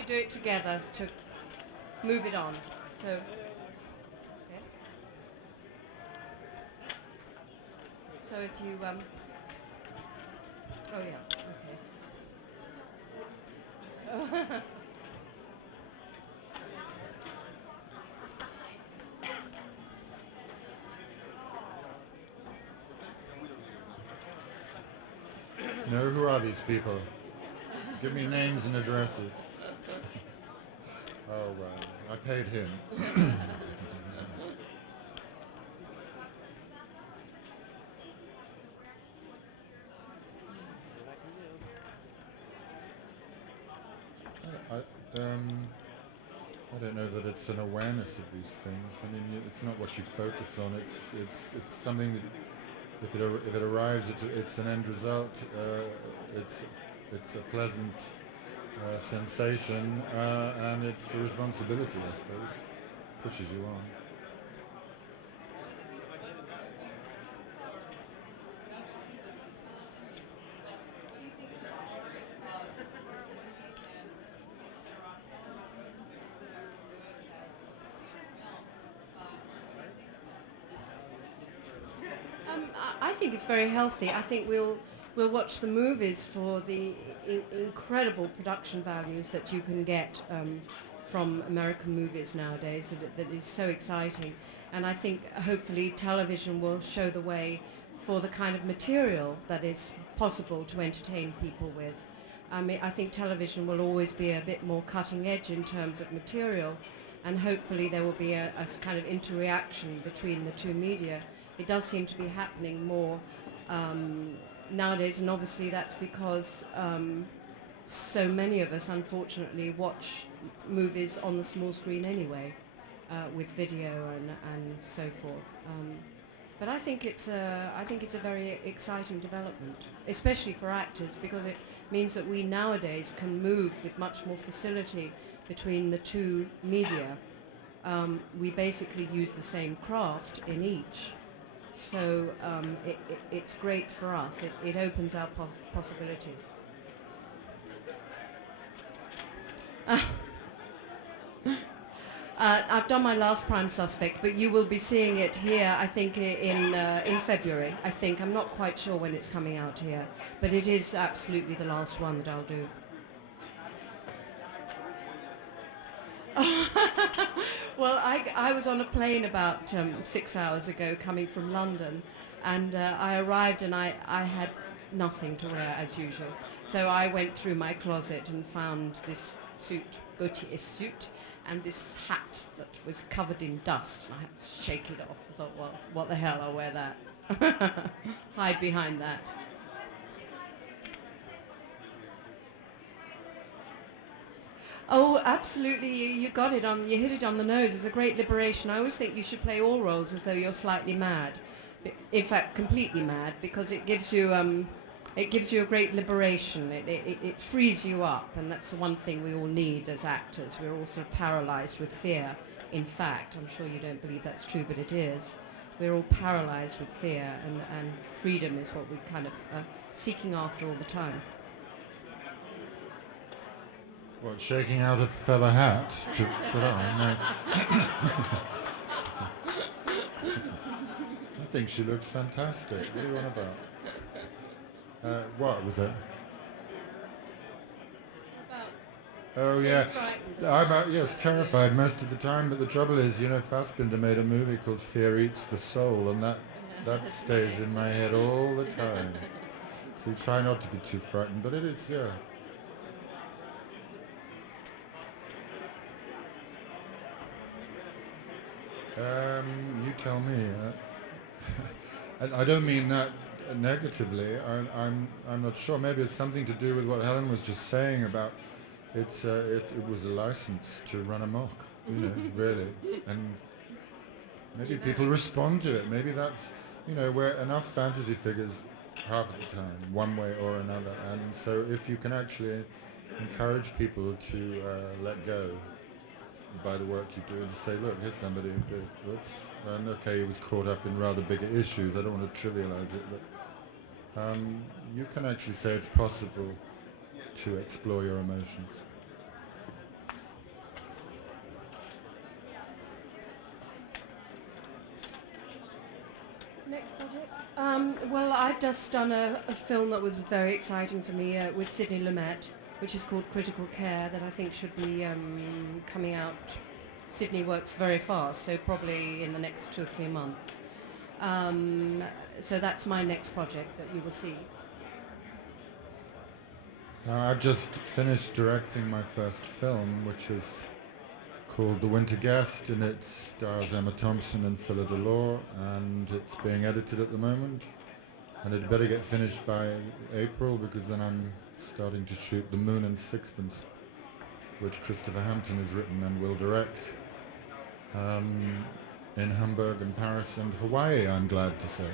we do it together to move it on. So, okay. So if you, oh yeah, okay. No, who are these people? Give me names and addresses. Oh, well, I paid him. I, um, I don't know that it's an awareness of these things. I mean, it's not what you focus on. It's something that if it arrives, it's an end result. It's it's a pleasant sensation, and it's a responsibility, I suppose. Pushes you on. I think it's very healthy. I think we'll watch the movies for the incredible production values that you can get from American movies nowadays. That is so exciting, and I think hopefully television will show the way for the kind of material that is possible to entertain people with. I mean, I think television will always be a bit more cutting edge in terms of material, and hopefully there will be a kind of interreaction between the two media. It does seem to be happening more nowadays, and obviously that's because so many of us, unfortunately, watch movies on the small screen anyway, with video and so forth. But I think it's a very exciting development, especially for actors, because it means that we nowadays can move with much more facility between the two media. We basically use the same craft in each. So it's great for us. It opens our possibilities. I've done my last Prime Suspect, but you will be seeing it here, I think, in February. I think. I'm not quite sure when it's coming out here, but it is absolutely the last one that I'll do. Well, I was on a plane about 6 hours ago coming from London, and I arrived and I had nothing to wear as usual. So I went through my closet and found this suit, Gautier suit, and this hat that was covered in dust. And I had to shake it off. I thought, well, what the hell, I'll wear that. Hide behind that. Oh, absolutely! You got it on. You hit it on the nose. It's a great liberation. I always think you should play all roles as though you're slightly mad, in fact, completely mad, because it gives you a great liberation. It frees you up, and that's the one thing we all need as actors. We're all sort of paralysed with fear. In fact, I'm sure you don't believe that's true, but it is. We're all paralysed with fear, and freedom is what we're kind of seeking after all the time. What, shaking out a feather hat to put on? No. I think she looks fantastic. What are you on about? What was it? Oh yeah, yes, terrified most of the time. But the trouble is, Fassbinder made a movie called Fear Eats the Soul, and that stays in my head all the time. So you try not to be too frightened, but it is, yeah. You tell me. I don't mean that negatively. I'm not sure. Maybe it's something to do with what Helen was just saying about it was a license to run amok, really. And maybe people respond to it. Maybe that's, we're enough fantasy figures half of the time, one way or another. And so if you can actually encourage people to let go by the work you do and say, look, here's somebody who did, whoops, and okay, he was caught up in rather bigger issues. I don't want to trivialize it, but you can actually say it's possible to explore your emotions. Well, I've just done a film that was very exciting for me with Sidney Lumet, which is called Critical Care, that I think should be coming out. Sydney works very fast, so probably in the next 2 or 3 months. Um, so that's my next project that you will see. I just finished directing my first film, which is called The Winter Guest, and it stars Emma Thompson and Phila Delore, and it's being edited at the moment. And it better get finished by April, because then I'm starting to shoot The Moon and Sixpence, which Christopher Hampton has written and will direct, in Hamburg and Paris and Hawaii, I'm glad to say.